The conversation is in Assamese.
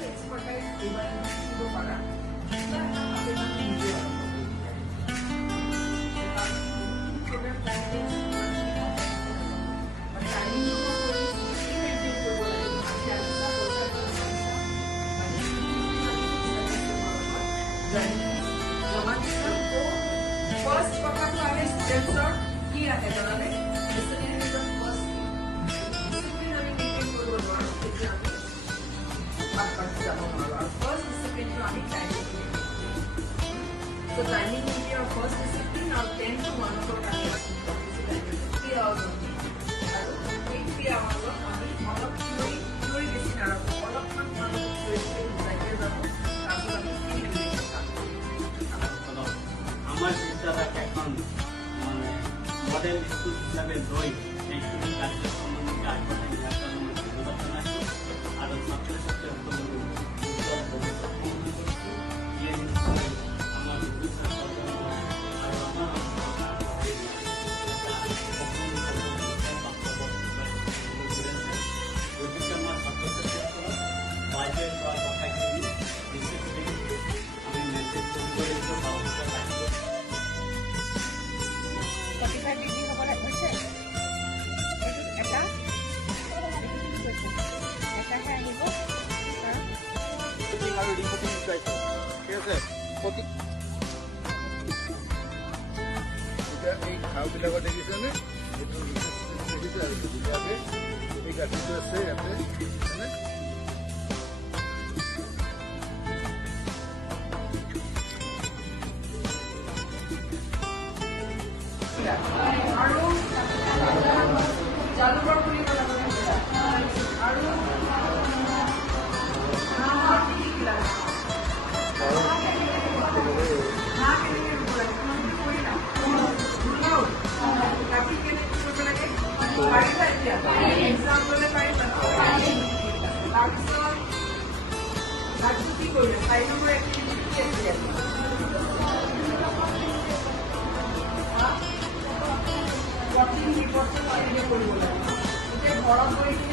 এক্সপার্টাইজ এবারে শুরু করা আমাদের নিজে फर्स्ट पक्का तो आगे स्टेप्स और की रखे तो ना discipline is the first discipline আমি মেইনটেইন করব না যে আমি বারবার যাব না फर्स्ट डिसिप्लिन তো আমি টাইমিং तो timing will be our first discipline now 10 to 1 o'clock আমি রাখি 3 hours only আর এই 3 hours আমি অলপ থিওরি বেশি না রাখবো অলপমান মানে থিওরি বুঝাইতে যাব তারপর আমি আমার চিন্তাটা এখন মানে মডেল স্কুল হিসাবে রই সেই কাজের সম্বন্ধে আরো ছাত্রছাত্রী এই খাওয়াবিলাকত দেখিছেনে এইটো দেখিছে আৰু ধুনীয়াকৈ এই গাঁঠিটো আছে ইয়াতে আৰু জালুকৰ পুলি আৰু ঘৰত গৈ